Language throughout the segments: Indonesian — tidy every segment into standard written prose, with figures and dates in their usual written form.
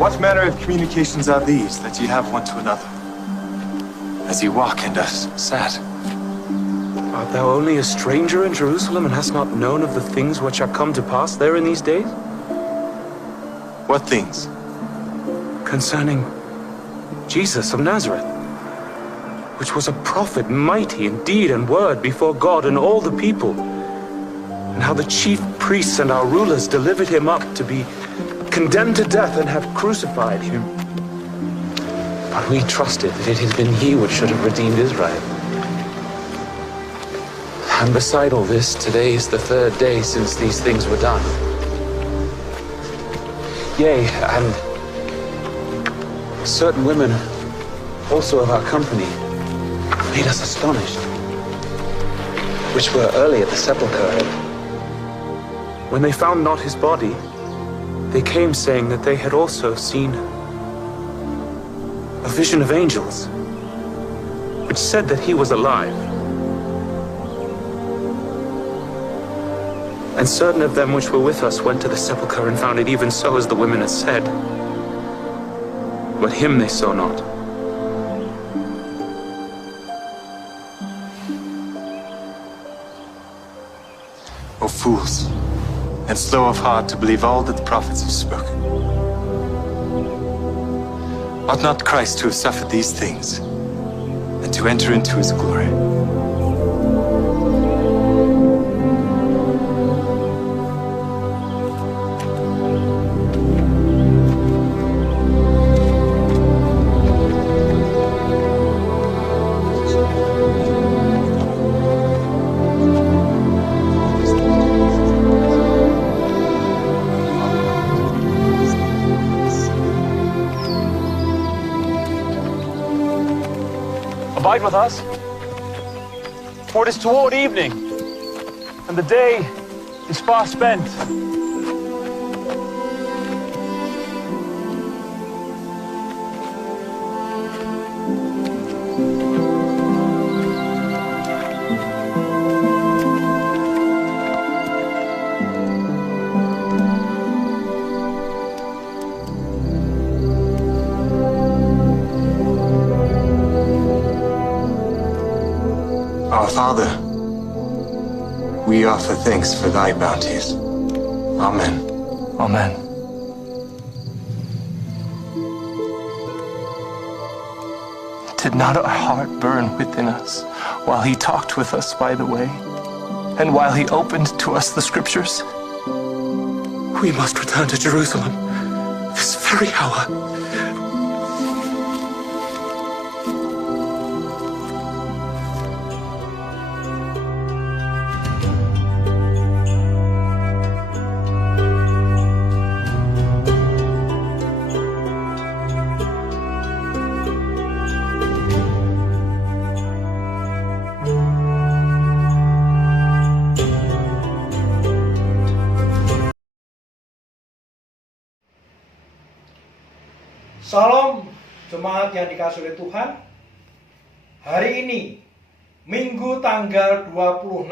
What manner of communications are these that ye have one to another, as ye walk and are sad? Art thou only a stranger in Jerusalem, and hast not known of the things which are come to pass there in these days? What things? Concerning Jesus of Nazareth, which was a prophet, mighty in deed and word before God and all the people, and how the chief priests and our rulers delivered him up to be condemned to death and have crucified him. But we trusted that it had been he which should have redeemed Israel. And beside all this, today is the third day since these things were done. Yea, and certain women also of our company made us astonished, which were early at the sepulchre. When they found not his body, they came saying that they had also seen a vision of angels, which said that he was alive. And certain of them which were with us went to the sepulchre and found it even so as the women had said. But him they saw not. O fools, and slow of heart to believe all that the prophets have spoken. Ought not Christ to have suffered these things, and to enter into his glory? Abide with us, for it is toward evening, and the day is far spent. Our Father, we offer thanks for thy bounties. Amen. Amen. Did not our heart burn within us while he talked with us by the way, and while he opened to us the scriptures? We must return to Jerusalem this very hour. Salam jemaat yang dikasihi oleh Tuhan. Hari ini Minggu tanggal 26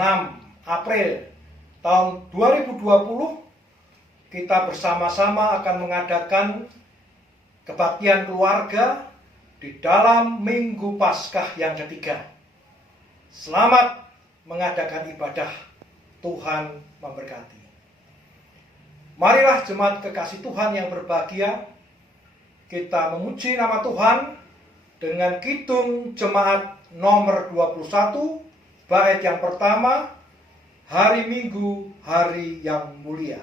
April tahun 2020, kita bersama-sama akan mengadakan kebaktian keluarga di dalam Minggu Paskah yang ketiga. Selamat mengadakan ibadah. Tuhan memberkati. Marilah jemaat kekasih Tuhan yang berbahagia, kita memuji nama Tuhan dengan kidung jemaat nomor 21, bait yang pertama, Hari Minggu, Hari yang Mulia.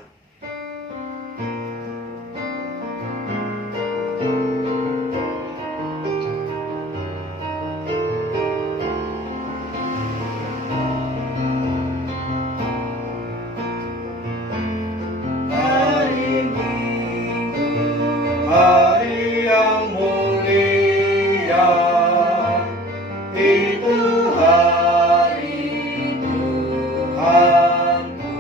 Hari Minggu, hari yang mulia, itu hari Tuhanmu.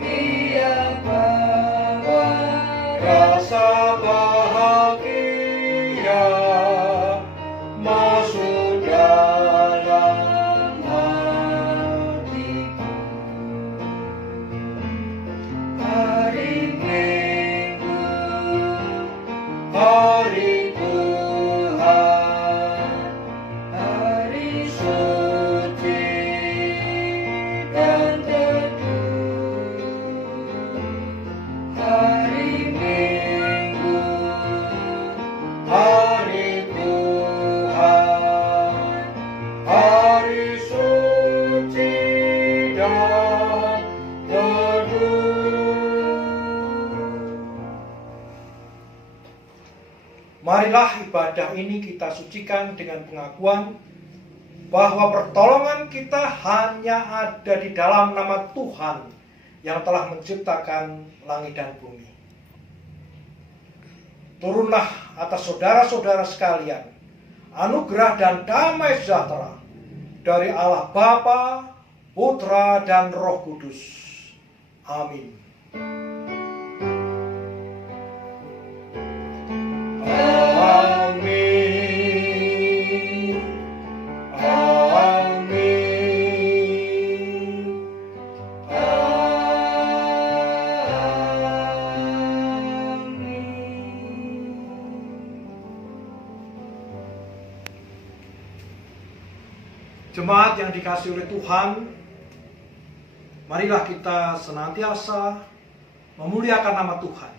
Ia bawa Marilah ibadah ini kita sucikan dengan pengakuan bahwa pertolongan kita hanya ada di dalam nama Tuhan yang telah menciptakan langit dan bumi. Turunlah atas saudara-saudara sekalian anugerah dan damai sejahtera dari Allah Bapa, Putra, dan Roh Kudus. Amin. Jemaat yang dikasihi oleh Tuhan, marilah kita senantiasa memuliakan nama Tuhan.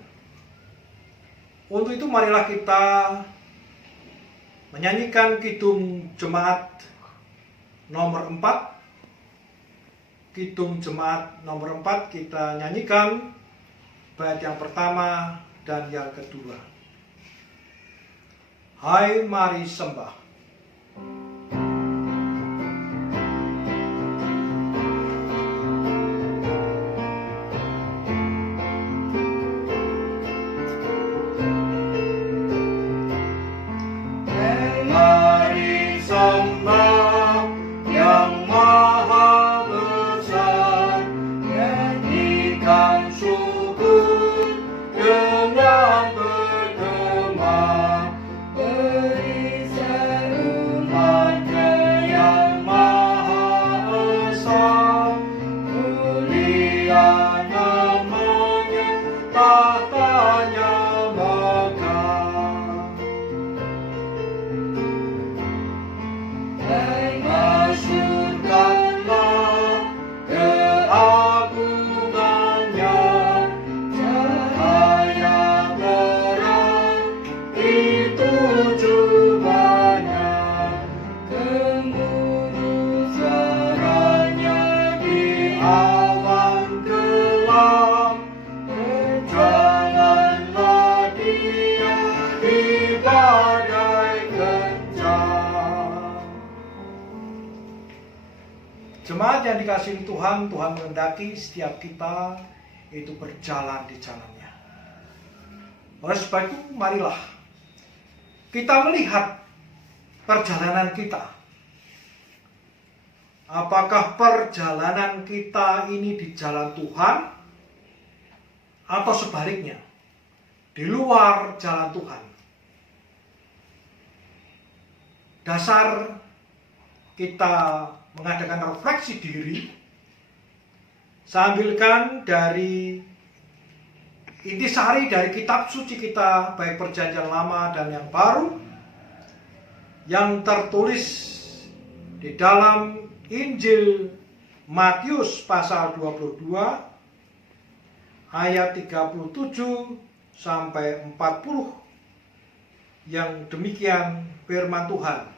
Untuk itu marilah kita menyanyikan kidung jemaat nomor 4. Kidung jemaat nomor 4 kita nyanyikan bait yang pertama dan yang kedua. Hai mari sembah. Jemaat yang dikasihi Tuhan, Tuhan menghendaki setiap kita itu berjalan di jalannya. Oleh sebab itu, marilah kita melihat perjalanan kita. Apakah perjalanan kita ini di jalan Tuhan atau sebaliknya, di luar jalan Tuhan. Dasar kita mengadakan refleksi diri, saya ambilkan dari intisari dari kitab suci kita, baik perjanjian lama dan yang baru, yang tertulis di dalam Injil Matius pasal 22 ayat 37 sampai 40, yang demikian firman Tuhan.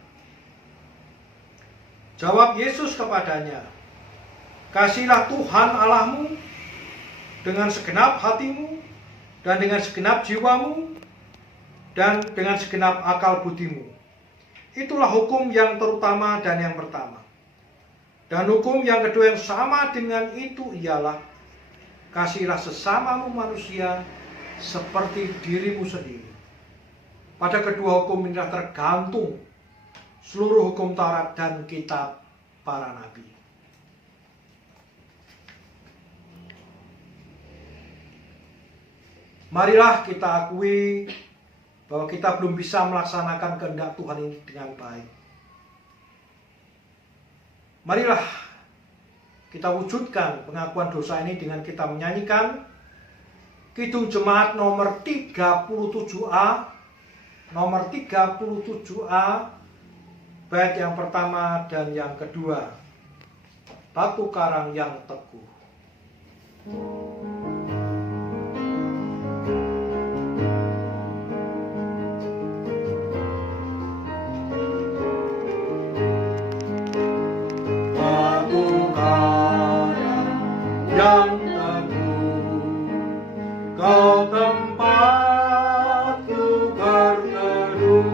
Jawab Yesus kepadanya, "Kasihilah Tuhan Allahmu dengan segenap hatimu, dan dengan segenap jiwamu, dan dengan segenap akal budimu. Itulah hukum yang terutama dan yang pertama. Dan hukum yang kedua yang sama dengan itu ialah, kasihilah sesamamu manusia seperti dirimu sendiri." Pada kedua hukum inilah tergantung seluruh hukum Taurat dan kitab para nabi. Marilah kita akui bahwa kita belum bisa melaksanakan kehendak Tuhan ini dengan baik. Marilah kita wujudkan pengakuan dosa ini dengan kita menyanyikan kidung jemaat nomor 37A, nomor 37A, bait yang pertama dan yang kedua, batu karang yang teguh. Batu karang yang teguh, kau tempatku berteduh.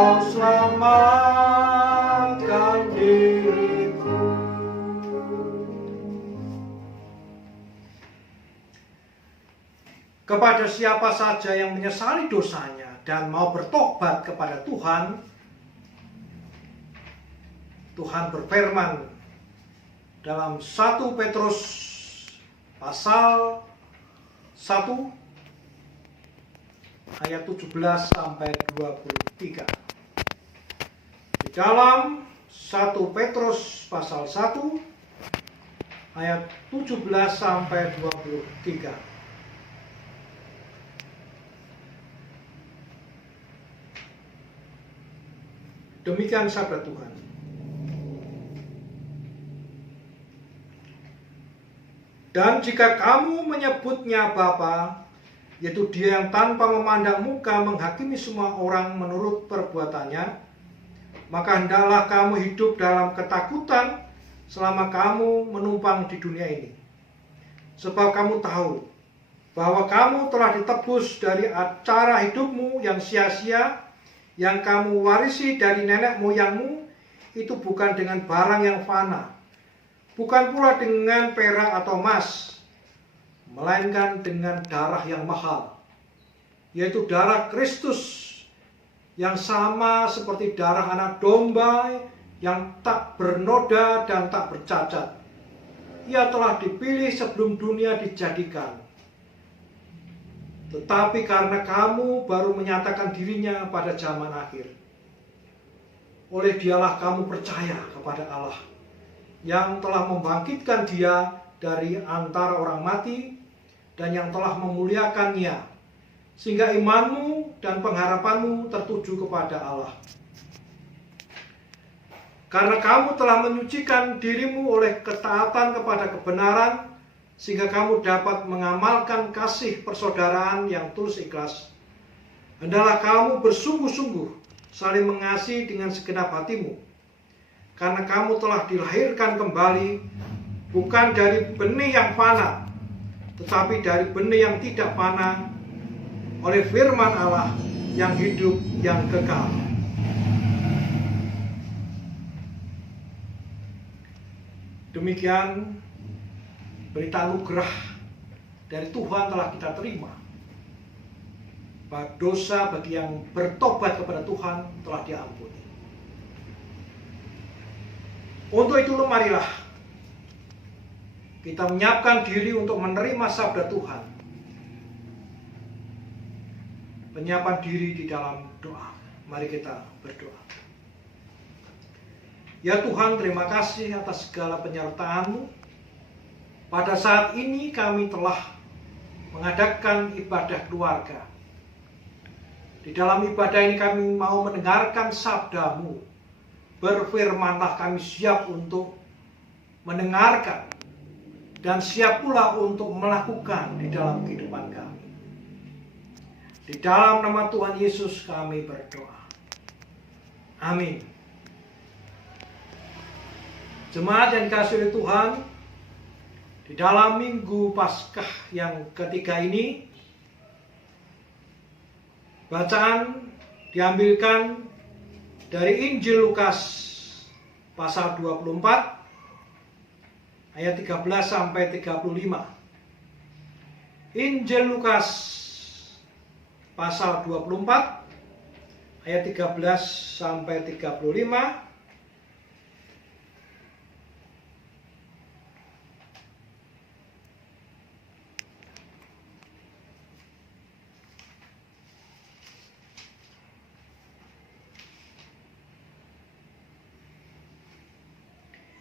Kau selamatkan diriku. Kepada siapa saja yang menyesali dosanya dan mau bertobat kepada Tuhan, Tuhan berfirman dalam 1 Petrus pasal 1 ayat 17 sampai 23. Di dalam 1 Petrus pasal 1 ayat 17 sampai 23. Demikian sabda Tuhan. Dan jika kamu menyebutnya Bapa, yaitu Dia yang tanpa memandang muka menghakimi semua orang menurut perbuatannya, maka hendaklah kamu hidup dalam ketakutan selama kamu menumpang di dunia ini. Sebab kamu tahu bahwa kamu telah ditebus dari acara hidupmu yang sia-sia, yang kamu warisi dari nenek moyangmu, itu bukan dengan barang yang fana, bukan pula dengan perak atau emas, melainkan dengan darah yang mahal, yaitu darah Kristus, yang sama seperti darah anak domba yang tak bernoda dan tak bercacat. Ia telah dipilih sebelum dunia dijadikan. Tetapi karena kamu baru menyatakan dirinya pada zaman akhir, oleh Dialah kamu percaya kepada Allah, yang telah membangkitkan Dia dari antara orang mati dan yang telah memuliakannya, sehingga imanmu dan pengharapanmu tertuju kepada Allah. Karena kamu telah menyucikan dirimu oleh ketaatan kepada kebenaran, sehingga kamu dapat mengamalkan kasih persaudaraan yang tulus ikhlas. Hendaklah kamu bersungguh-sungguh saling mengasihi dengan segenap hatimu, karena kamu telah dilahirkan kembali, bukan dari benih yang fana, tetapi dari benih yang tidak fana, oleh firman Allah yang hidup, yang kekal. Demikian berita anugerah dari Tuhan telah kita terima, bahwa dosa bagi yang bertobat kepada Tuhan telah diampuni. Untuk itu marilah kita menyiapkan diri untuk menerima sabda Tuhan. Penyiapan diri di dalam doa. Mari kita berdoa. Ya Tuhan, terima kasih atas segala penyertaan-Mu. Pada saat ini kami telah mengadakan ibadah keluarga. Di dalam ibadah ini kami mau mendengarkan sabda-Mu. Berfirmanlah, kami siap untuk mendengarkan dan siap pula untuk melakukan di dalam kehidupan kami. Di dalam nama Tuhan Yesus kami berdoa. Amin. Jemaat yang dikasihi oleh Tuhan, di dalam Minggu Paskah yang ketiga ini, bacaan diambilkan dari Injil Lukas pasal 24 ayat 13 sampai 35. Injil Lukas pasal 24 ayat 13 sampai 35.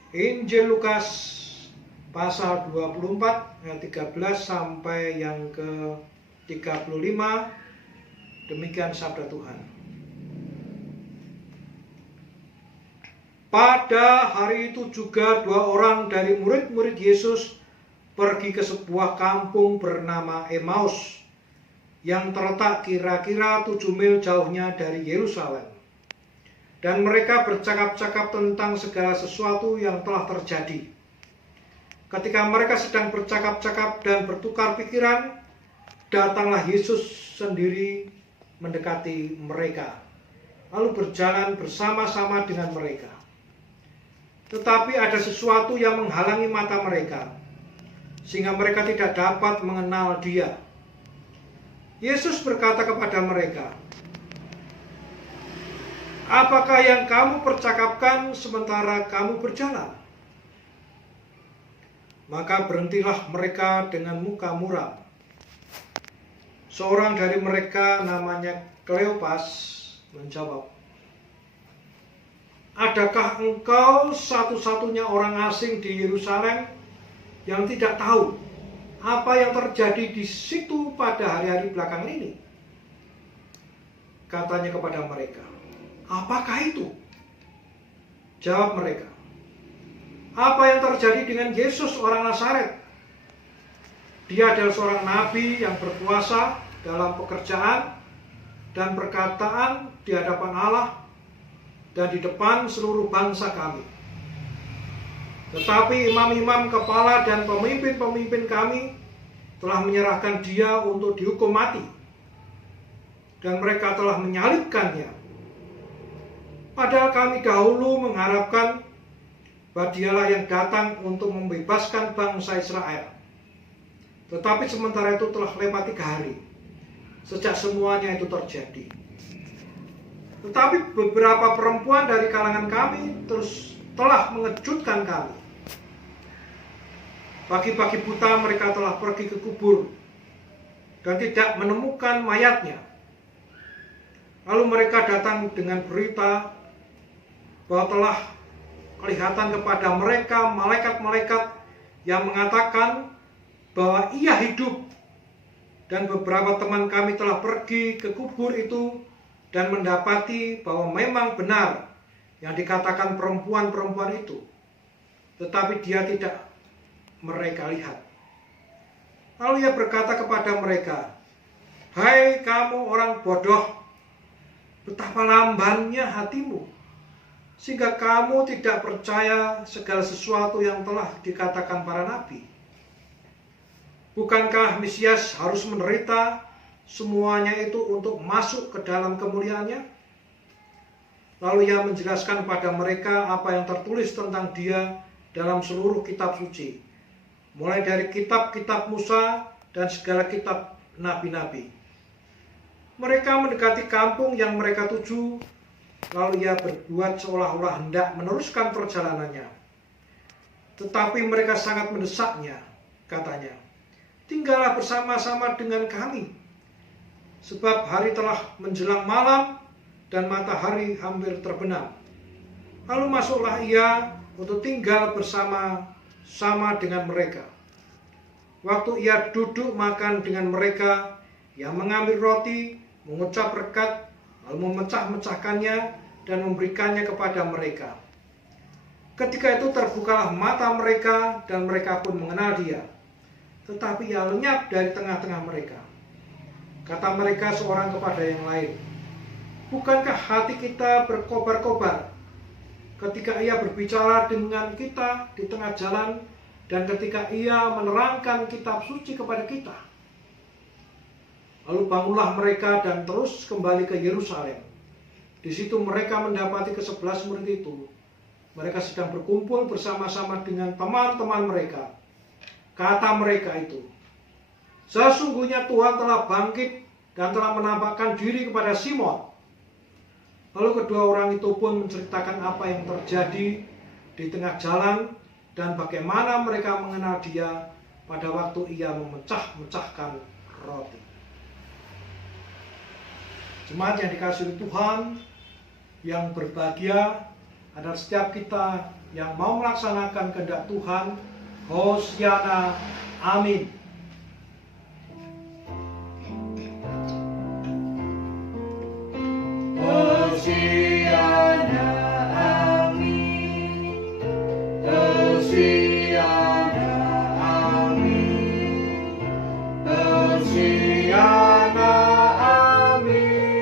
Injil Lukas pasal 24 ayat 13 sampai yang ke-35. Demikian sabda Tuhan. Pada hari itu juga 2 orang dari murid-murid Yesus pergi ke sebuah kampung bernama Emmaus yang terletak kira-kira 7 mil jauhnya dari Yerusalem. Dan mereka bercakap-cakap tentang segala sesuatu yang telah terjadi. Ketika mereka sedang bercakap-cakap dan bertukar pikiran, datanglah Yesus sendiri mendekati mereka. lalu berjalan bersama-sama dengan mereka. Tetapi ada sesuatu yang menghalangi mata mereka, sehingga mereka tidak dapat mengenal Dia. Yesus berkata kepada mereka, "Apakah yang kamu percakapkan sementara kamu berjalan?" Maka berhentilah mereka dengan muka muram. Seorang dari mereka namanya Kleopas menjawab, "Adakah engkau satu-satunya orang asing di Yerusalem yang tidak tahu apa yang terjadi di situ pada hari-hari belakang ini?" Katanya kepada mereka, "Apakah itu?" Jawab mereka, "Apa yang terjadi dengan Yesus orang Nazaret? Dia adalah seorang nabi yang berkuasa dalam pekerjaan dan perkataan di hadapan Allah dan di depan seluruh bangsa kami. Tetapi imam-imam kepala dan pemimpin-pemimpin kami telah menyerahkan Dia untuk dihukum mati, dan mereka telah menyalibkannya. Padahal kami dahulu mengharapkan bahwa Dialah yang datang untuk membebaskan bangsa Israel. Tetapi sementara itu telah lewat 3 hari sejak semuanya itu terjadi. Tetapi beberapa perempuan dari kalangan kami telah mengejutkan kami. Pagi-pagi buta mereka telah pergi ke kubur dan tidak menemukan mayatnya. Lalu mereka datang dengan berita bahwa telah kelihatan kepada mereka malaikat-malaikat yang mengatakan bahwa Ia hidup. Dan beberapa teman kami telah pergi ke kubur itu dan mendapati bahwa memang benar yang dikatakan perempuan-perempuan itu. Tetapi Dia tidak mereka lihat. Lalu Ia berkata kepada mereka, "Hai kamu orang bodoh, betapa lambannya hatimu, sehingga kamu tidak percaya segala sesuatu yang telah dikatakan para nabi. Bukankah Mesias harus menderita semuanya itu untuk masuk ke dalam kemuliaannya?" Lalu Ia menjelaskan pada mereka apa yang tertulis tentang Dia dalam seluruh kitab suci, mulai dari kitab-kitab Musa dan segala kitab nabi-nabi. Mereka mendekati kampung yang mereka tuju, lalu Ia berbuat seolah-olah hendak meneruskan perjalanannya. Tetapi mereka sangat mendesaknya, katanya, "Tinggallah bersama-sama dengan kami, sebab hari telah menjelang malam dan matahari hampir terbenam." Lalu masuklah Ia untuk tinggal bersama-sama dengan mereka. Waktu Ia duduk makan dengan mereka, Ia mengambil roti, mengucap berkat, lalu memecah-mecahkannya dan memberikannya kepada mereka. Ketika itu terbukalah mata mereka dan mereka pun mengenal Dia. Tetapi Ia lenyap dari tengah-tengah mereka. Kata mereka seorang kepada yang lain, "Bukankah hati kita berkobar-kobar ketika Ia berbicara dengan kita di tengah jalan dan ketika Ia menerangkan kitab suci kepada kita?" Lalu bangunlah mereka dan terus kembali ke Yerusalem. Di situ mereka mendapati ke-11 murid itu. Mereka sedang berkumpul bersama-sama dengan teman-teman mereka. Kata mereka itu, "Sesungguhnya Tuhan telah bangkit dan telah menampakkan diri kepada Simon." Lalu kedua orang itu pun menceritakan apa yang terjadi di tengah jalan dan bagaimana mereka mengenal Dia pada waktu Ia memecah-mecahkan roti. Jemaat yang dikasihi Tuhan, yang berbahagia adalah setiap kita yang mau melaksanakan kehendak Tuhan. Hosiana, amin. Hosiana, amin. Hosiana, amin. Hosiana, amin.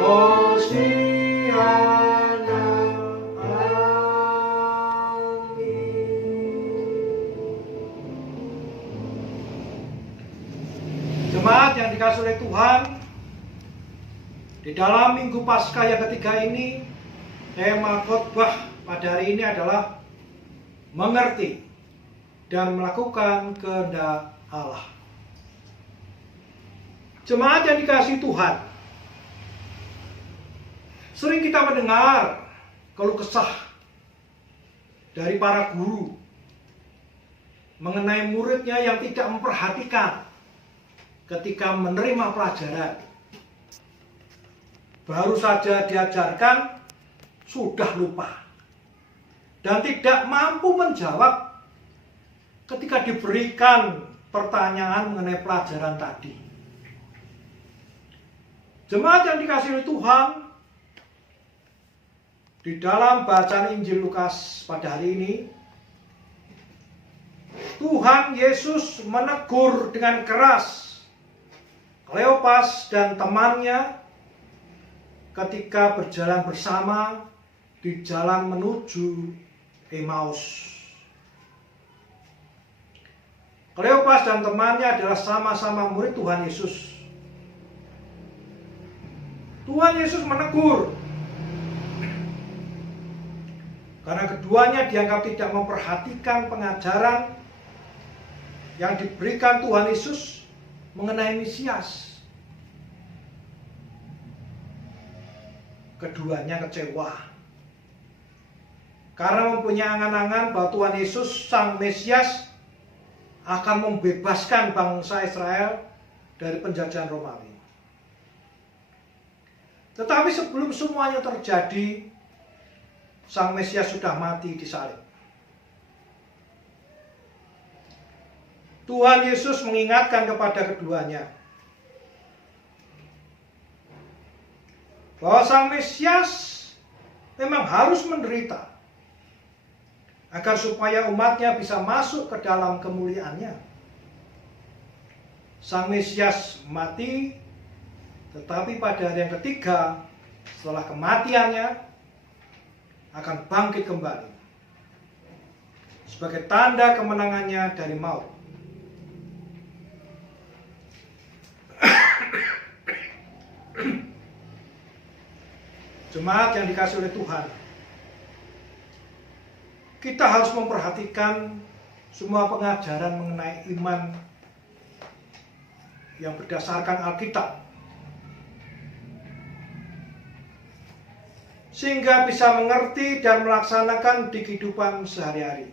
Hosiana, Jemaat yang dikasihi oleh Tuhan, di dalam Minggu Paskah yang ketiga ini, tema khotbah pada hari ini adalah mengerti dan melakukan kehendak Allah. Jemaat yang dikasihi Tuhan, sering kita mendengar keluh kesah dari para guru mengenai muridnya yang tidak memperhatikan ketika menerima pelajaran. Baru saja diajarkan, sudah lupa. Dan tidak mampu menjawab ketika diberikan pertanyaan mengenai pelajaran tadi. Jemaat yang dikasihi Tuhan, di dalam bacaan Injil Lukas pada hari ini, Tuhan Yesus menegur dengan keras Kleopas dan temannya ketika berjalan bersama di jalan menuju Emmaus. Kleopas dan temannya adalah sama-sama murid Tuhan Yesus. Tuhan Yesus menegur karena keduanya dianggap tidak memperhatikan pengajaran yang diberikan Tuhan Yesus mengenai Mesias. Keduanya kecewa karena mempunyai angan-angan bahwa Tuhan Yesus Sang Mesias akan membebaskan bangsa Israel dari penjajahan Romawi. Tetapi sebelum semuanya terjadi, Sang Mesias sudah mati disalib. Tuhan Yesus mengingatkan kepada keduanya bahwa Sang Mesias memang harus menderita agar supaya umatnya bisa masuk ke dalam kemuliaannya. Sang Mesias mati, tetapi pada hari yang ketiga setelah kematiannya akan bangkit kembali sebagai tanda kemenangannya dari maut. Jemaat yang dikasihi oleh Tuhan, kita harus memperhatikan semua pengajaran mengenai iman yang berdasarkan Alkitab, sehingga bisa mengerti dan melaksanakan di kehidupan sehari-hari.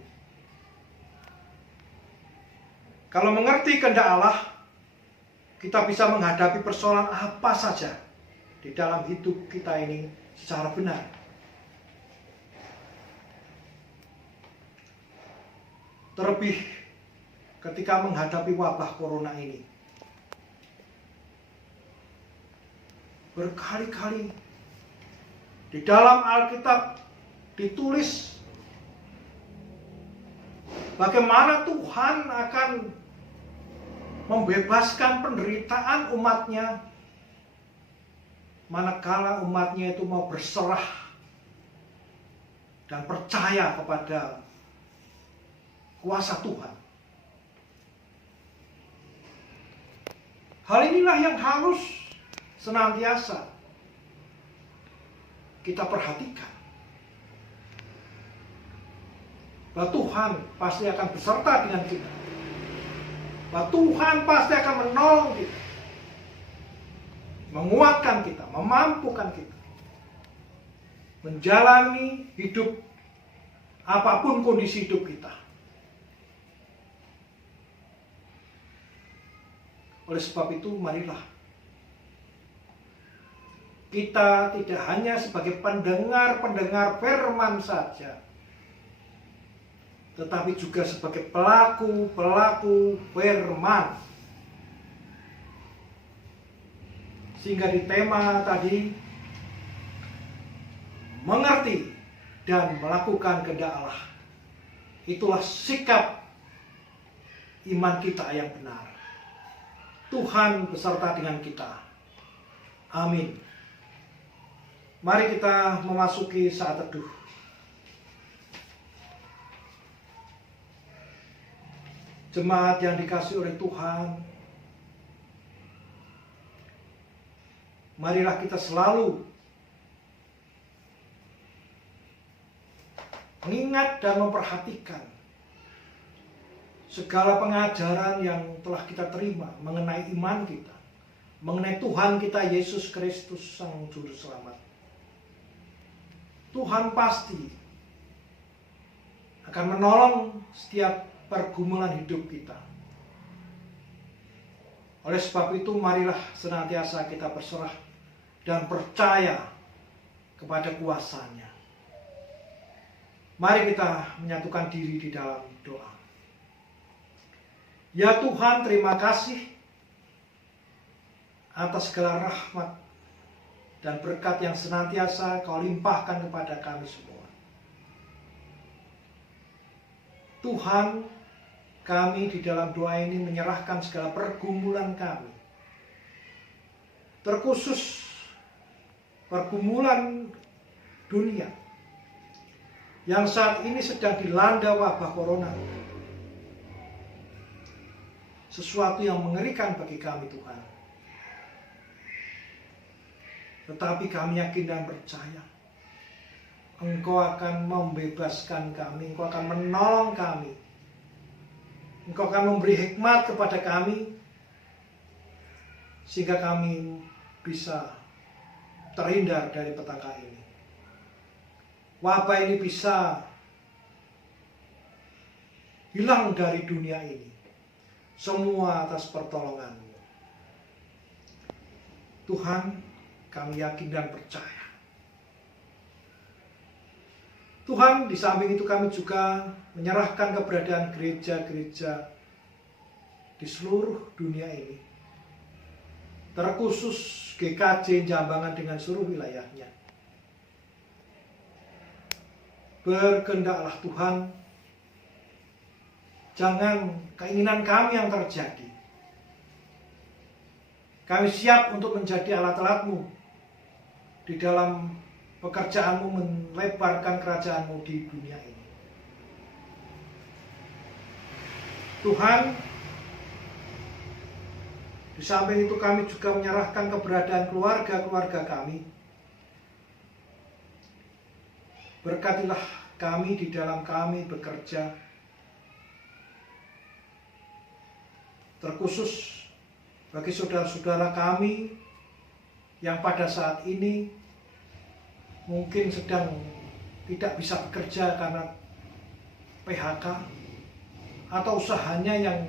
Kalau mengerti kehendak Allah, kita bisa menghadapi persoalan apa saja di dalam hidup kita ini secara benar. Terlebih ketika menghadapi wabah corona ini. Berkali-kali di dalam Alkitab ditulis bagaimana Tuhan akan membebaskan penderitaan umatnya manakala umatnya itu mau berserah dan percaya kepada kuasa Tuhan. Hal inilah yang harus senantiasa kita perhatikan. Bahwa Tuhan pasti akan beserta dengan kita. Bahwa Tuhan pasti akan menolong kita, menguatkan kita, memampukan kita menjalani hidup apapun kondisi hidup kita. Oleh sebab itu, marilah kita tidak hanya sebagai pendengar firman saja, tetapi juga sebagai pelaku firman. Sehingga di tema tadi, mengerti dan melakukan kehendak Allah, itulah sikap iman kita yang benar. Tuhan beserta dengan kita. Amin. Mari kita memasuki saat teduh. Jemaat yang dikasihi oleh Tuhan, marilah kita selalu mengingat dan memperhatikan segala pengajaran yang telah kita terima mengenai iman kita, mengenai Tuhan kita Yesus Kristus Sang Juru Selamat. Tuhan pasti akan menolong setiap pergumulan hidup kita. Oleh sebab itu, marilah senantiasa kita berserah dan percaya kepada kuasa-Nya. Mari kita menyatukan diri di dalam doa. Ya Tuhan, terima kasih atas segala rahmat dan berkat yang senantiasa Kau limpahkan kepada kami semua. Tuhan, kami di dalam doa ini menyerahkan segala pergumulan kami, terkhusus pergumulan dunia yang saat ini sedang dilanda wabah corona. Sesuatu yang mengerikan bagi kami, Tuhan. Tetapi kami yakin dan percaya Engkau akan membebaskan kami, Engkau akan menolong kami, Engkau akan memberi hikmat kepada kami, sehingga kami bisa terhindar dari petaka ini. Wabah ini bisa hilang dari dunia ini. Semua atas pertolongan-Mu. Tuhan, kami yakin dan percaya. Tuhan, di samping itu kami juga menyerahkan keberadaan gereja-gereja di seluruh dunia ini. Terkhusus GKJ Jambangan dengan seluruh wilayahnya. Berkehendaklah Tuhan, jangan keinginan kami yang terjadi. Kami siap untuk menjadi alat-alat-Mu di dalam pekerjaan-Mu melebarkan kerajaan-Mu di dunia ini. Tuhan, di samping itu kami juga menyerahkan keberadaan keluarga-keluarga kami. Berkatilah kami di dalam kami bekerja, terkhusus bagi saudara-saudara kami yang pada saat ini mungkin sedang tidak bisa bekerja karena PHK atau usahanya yang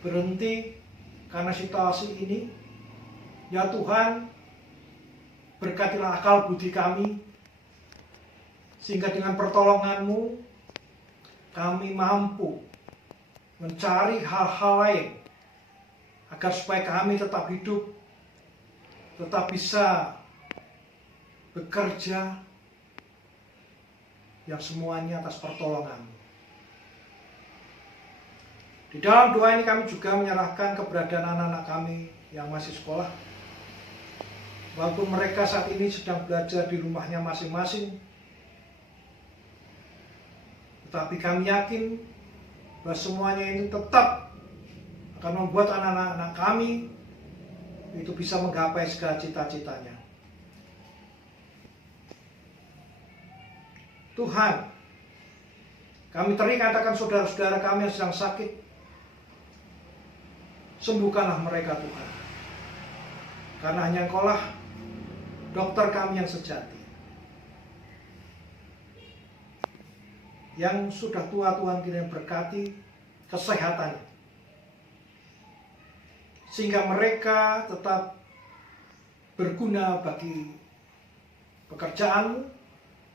berhenti karena situasi ini. Ya Tuhan, berkatilah akal budi kami, sehingga dengan pertolongan-Mu kami mampu mencari hal-hal lain agar supaya kami tetap hidup, tetap bisa bekerja, yang semuanya atas pertolongan-Mu. Di dalam doa ini kami juga menyerahkan keberadaan anak-anak kami yang masih sekolah. Walaupun mereka saat ini sedang belajar di rumahnya masing-masing, tetapi kami yakin bahwa semuanya ini tetap akan membuat anak-anak kami itu bisa menggapai segala cita-citanya. Tuhan, kami teringat akan saudara-saudara kami yang sedang sakit. Sembuhkanlah mereka, Tuhan. Karena hanya Engkau-lah dokter kami yang sejati. Yang sudah tua, Tuhan kiranya berkati kesehatannya, sehingga mereka tetap berguna bagi pekerjaan-Mu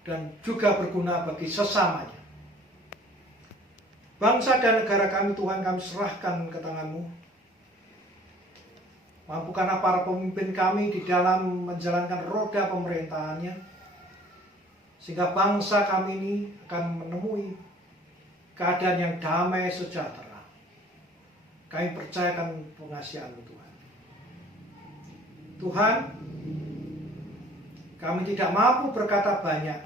dan juga berguna bagi sesamanya. Bangsa dan negara kami, Tuhan, kami serahkan ke tangan-Mu. Mampukanlah para pemimpin kami di dalam menjalankan roda pemerintahannya, sehingga bangsa kami ini akan menemui keadaan yang damai sejahtera. Kami percayakan pengasihan-Mu, Tuhan. Tuhan, kami tidak mampu berkata banyak,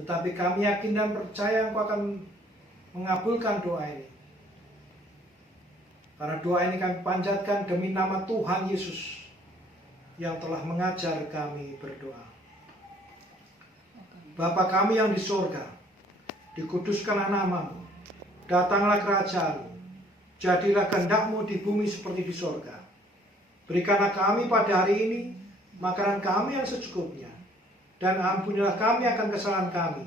tetapi kami yakin dan percaya Engkau akan mengabulkan doa ini. Karena doa ini kami panjatkan demi nama Tuhan Yesus yang telah mengajar kami berdoa. Bapa kami yang di sorga, dikuduskanlah namamu, datanglah kerajaanmu, jadilah kehendak-Mu di bumi seperti di sorga. Berikanlah kami pada hari ini makanan kami yang secukupnya, dan ampunilah kami akan kesalahan kami,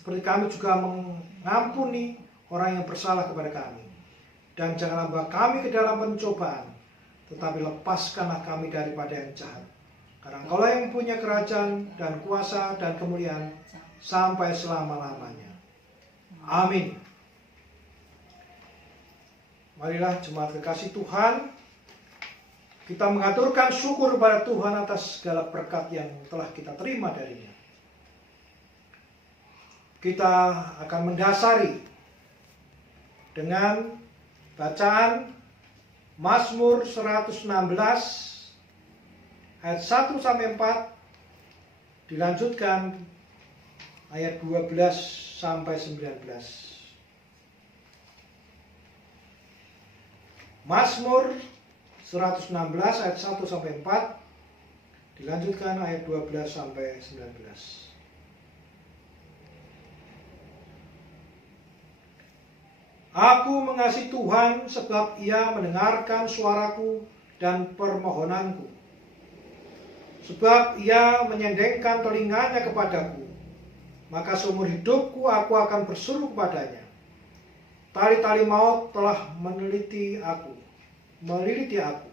seperti kami juga mengampuni orang yang bersalah kepada kami. Dan janganlah bawa kami ke dalam pencobaan, tetapi lepaskanlah kami daripada yang jahat. Karena Engkaulah yang punya kerajaan dan kuasa dan kemuliaan sampai selama-lamanya. Amin. Marilah jemaat kekasih Tuhan, kita mengaturkan syukur kepada Tuhan atas segala berkat yang telah kita terima darinya. Kita akan mendasari dengan bacaan Mazmur 116 ayat 1 sampai 4, dilanjutkan ayat 12 sampai 19. Mazmur 116 ayat 1 sampai 4, dilanjutkan ayat 12 sampai 19. Aku mengasihi Tuhan sebab Ia mendengarkan suaraku dan permohonanku. Sebab Ia menyendengkan telinganya kepadaku, maka seumur hidupku aku akan berseru kepadanya. Tali-tali maut telah meliliti aku,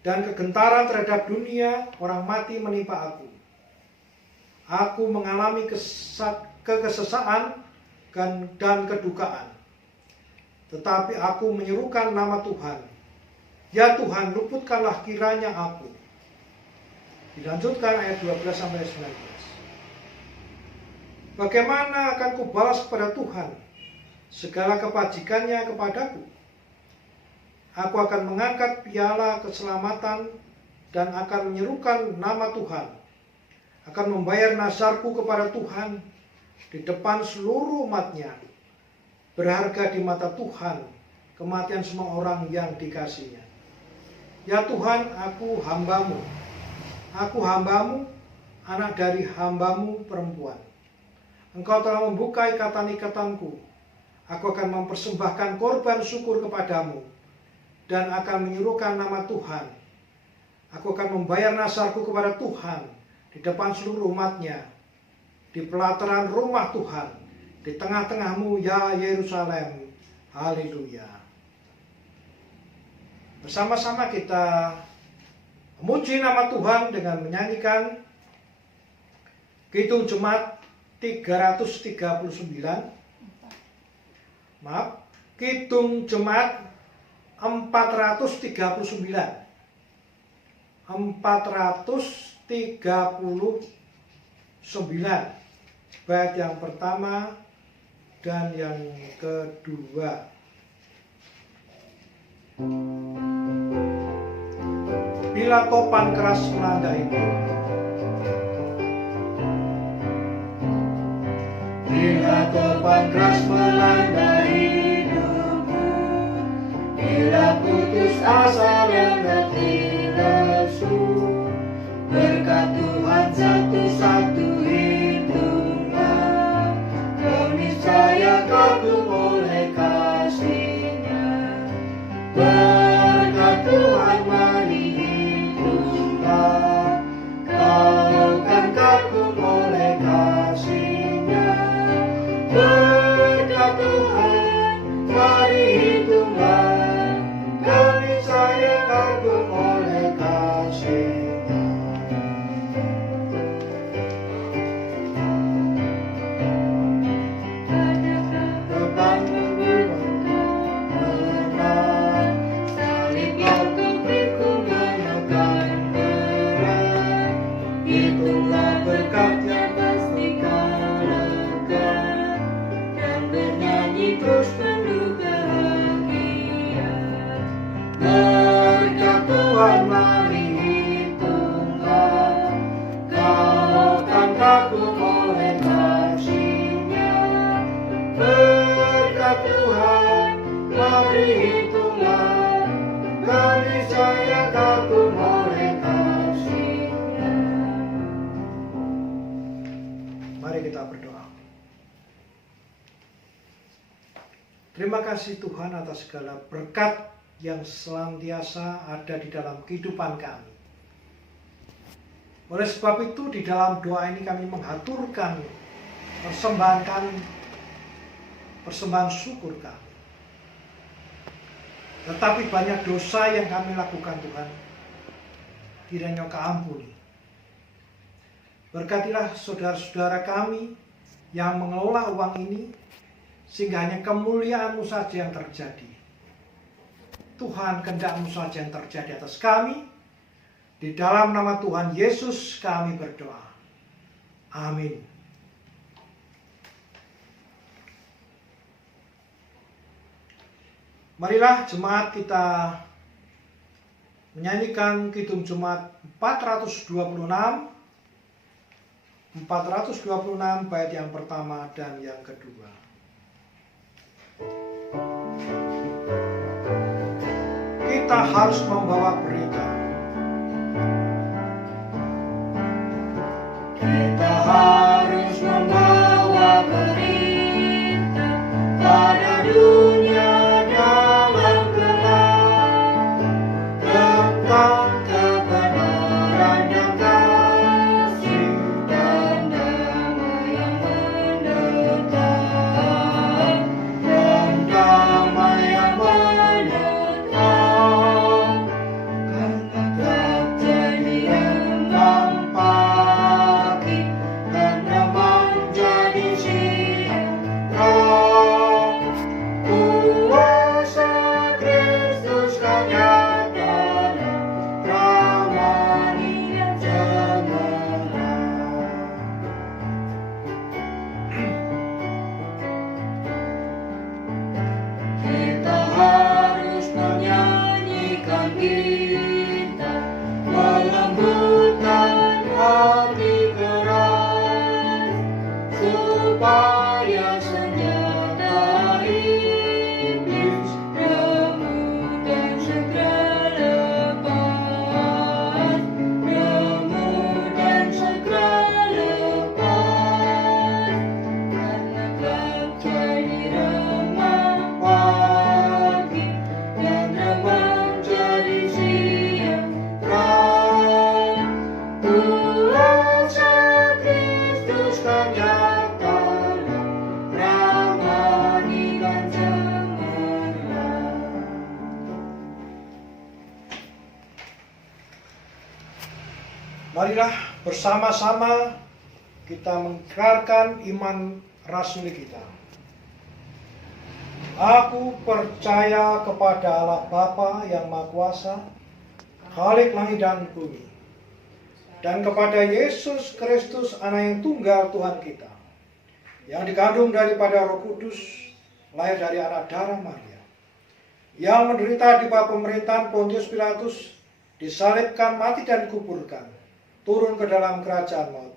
dan kegentaran terhadap dunia orang mati menimpa aku. Aku mengalami kekesesaan dan kedukaan. Tetapi aku menyerukan nama Tuhan. Ya Tuhan, luputkanlah kiranya aku. Dilanjutkan ayat 12 sampai 19. Bagaimana akan kubalas kepada Tuhan segala kebajikannya kepadaku? Aku akan mengangkat piala keselamatan dan akan menyerukan nama Tuhan. Akan membayar nazarku kepada Tuhan di depan seluruh umatnya. Berharga di mata Tuhan kematian semua orang yang dikasihinya. Ya Tuhan, aku hambamu, anak dari hambamu perempuan. Engkau telah membuka ikatan-ikatanku. Aku akan mempersembahkan korban syukur kepadamu dan akan menyuruhkan nama Tuhan. Aku akan membayar nazarku kepada Tuhan di depan seluruh umatnya, di pelataran rumah Tuhan, di tengah-tengahmu ya Yerusalem. Haleluya. Bersama-sama kita memuji nama Tuhan dengan menyanyikan Kidung Jemaat 339. Kidung Jemaat 439. 439. Bait yang pertama dan yang kedua. Bila topan keras melanda hidupku, bila topan keras melanda hidupku, bila putus asa dan hati lesu, berkat Tuhan satu-satu hidupnya, kau niscaya kagum oleh kasih-Nya. Berkat Tuhan mari hiduplah, kau kan kagum oleh kasih-Nya. Berkat Tuhan mari hiduplah, kau niscaya kagum oleh kasih-Nya. kita berdoa. Terima kasih Tuhan atas segala berkat yang senantiasa ada di dalam kehidupan kami. Oleh sebab itu di dalam doa ini kami menghaturkan persembahan kami, persembahan syukur kami. Tetapi banyak dosa yang kami lakukan Tuhan, kiranya Kau ampuni. Berkatilah saudara-saudara kami yang mengelola uang ini, sehingga hanya kemuliaan-Mu saja yang terjadi. Tuhan, kehendak-Mu saja yang terjadi atas kami. Di dalam nama Tuhan Yesus kami berdoa. Amin. Marilah jemaat kita menyanyikan Kidung Jemaat 426 bait yang pertama dan yang kedua. Kita harus membawa berita. Kita harus membawa berita pada dunia dalam gelap tentang kebenaran yang kasih dan damai yang menetap, dan damai yang menetap, karena gelap jadi remang pagi dan remang jadi siang terang. Kuasa Kristus kan nyata ramani yang cemerlang. Kita harus menyanyikan gitar, melembutkan hati keras, supaya senjata iblis remuk dan segera lepas, remuk dan segera lepas, karena gelap jadi remang pagi dan remang jadi siang terang. Kuasa Kristus kan nyata ramani dan cemerlang. Marilah bersama-sama kita mengikrarkan iman rasuli kita. Aku percaya kepada Allah Bapa yang Maha Kuasa, Khalik langit dan bumi, dan kepada Yesus Kristus, Anak yang tunggal Tuhan kita, yang dikandung daripada Roh Kudus, lahir dari anak darah Maria, yang menderita di bawah pemerintahan Pontius Pilatus, disalibkan, mati dan dikuburkan, turun ke dalam kerajaan maut.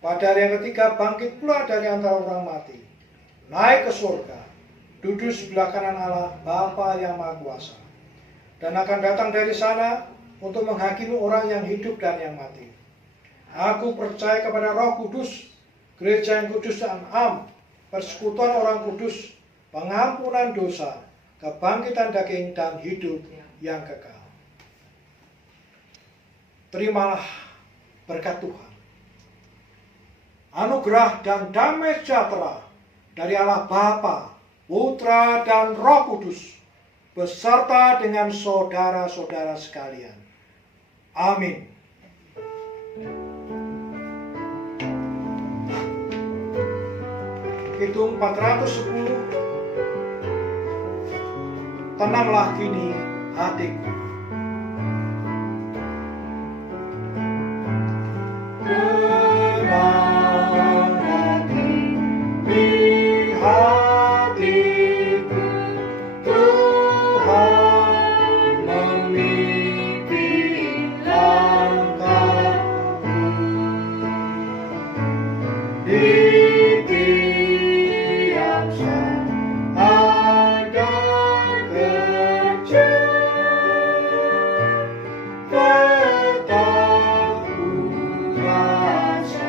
Pada hari yang ketiga bangkit pula dari antara orang mati, naik ke surga, duduk sebelah kanan Allah Bapa yang Maha Kuasa, dan akan datang dari sana untuk menghakimi orang yang hidup dan yang mati. Aku percaya kepada Roh Kudus, gereja yang kudus dan am, persekutuan orang kudus, pengampunan dosa, kebangkitan daging dan hidup yang kekal. Terimalah berkat Tuhan, anugerah dan damai sejahtera dari Allah Bapa, Putra dan Roh Kudus, beserta dengan saudara-saudara sekalian. Amin. Kidung 410. Tenanglah kini hatiku. Tenanglah kini hatiku, Tuhan memimpin langkahku. Di tiap saat ada kerja, tetap ku rasakan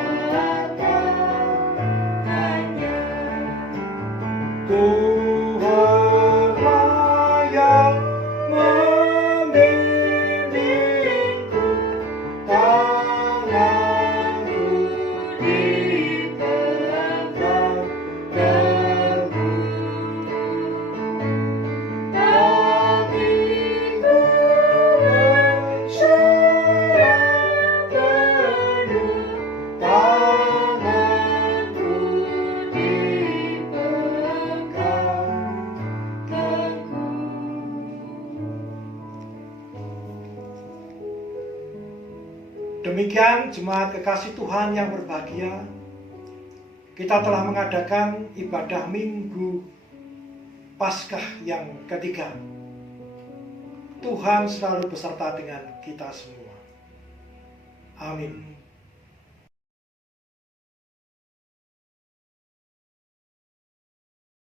Demikian jemaat kekasih Tuhan yang berbahagia, kita telah mengadakan ibadah Minggu Paskah yang ketiga. Tuhan selalu beserta dengan kita semua. Amin.